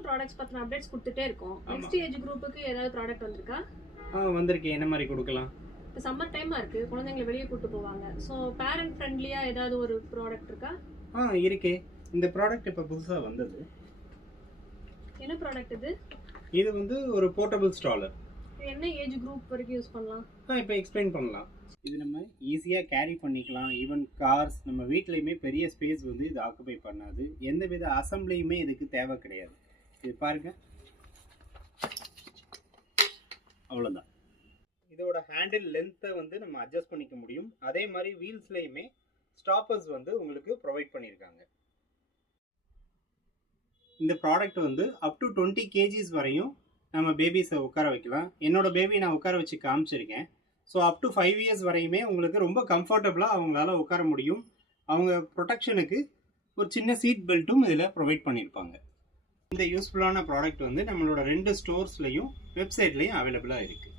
On products பத்தின updates கொடுத்துட்டே இருக்கோம். நெக்ஸ்ட் ஏஜ் குரூப்புக்கு ஏதாவது ப்ராடக்ட் வந்திருக்கா? வந்திருக்கு. என்ன மாதிரி கொடுக்கலாம்? இப்போ சம்மர் டைமா இருக்கு, குழந்தைங்களை வெளியே கூட்டு போவாங்க. ஸோ பேரண்ட் ஃப்ரெண்ட்லியா ஏதாவது ஒரு ப்ராடக்ட் இருக்கா? இருக்கே. இந்த ப்ராடக்ட் இப்போ புதுசாக வந்தது. என்ன ப்ராடக்ட் இது? இது வந்து ஒரு போர்ட்டபிள் ஸ்ட்ராலர். என்ன ஏஜ் குரூப் வரைக்கும் யூஸ் பண்ணலாம்? இப்போ எக்ஸ்பிளைன் பண்ணலாம். இது நம்ம ஈஸியாக கேரி பண்ணிக்கலாம். ஈவன் கார்ஸ், நம்ம வீட்லேயுமே பெரிய ஸ்பேஸ் வந்து இது ஆக்குபை பண்ணாது. எந்த வித அசம்பிளியுமே இதுக்கு தேவை கிடையாது. இது பாருங்க, அவ்வளோதான். இதோட ஹேண்டில் லென்த்தை வந்து நம்ம அட்ஜஸ்ட் பண்ணிக்க முடியும். அதே மாதிரி வீல்ஸ்லேயுமே ஸ்டாப்பர்ஸ் வந்து உங்களுக்கு ப்ரொவைட் பண்ணியிருக்காங்க. இந்த ப்ராடக்ட் வந்து அப் டு 20 kgs வரையும் நம்ம பேபிஸை உட்கார வைக்கலாம். என்னோட பேபி நான் உட்கார வச்சு காமிச்சிருக்கேன். ஸோ அப் டு 5 years வரையுமே உங்களுக்கு ரொம்ப கம்ஃபர்டபுளாக அவங்களால உட்கார முடியும். அவங்க ப்ரொடெக்ஷனுக்கு ஒரு சின்ன சீட் பெல்ட்டும் இதில் ப்ரொவைட் பண்ணியிருப்பாங்க. இந்த யூஸ்ஃபுல்லான ப்ராடக்ட் வந்து நம்மளோட 2 ஸ்டோர்ஸ்லையும் வெப்சைட்லையும் அவைலபிளாக இருக்குது.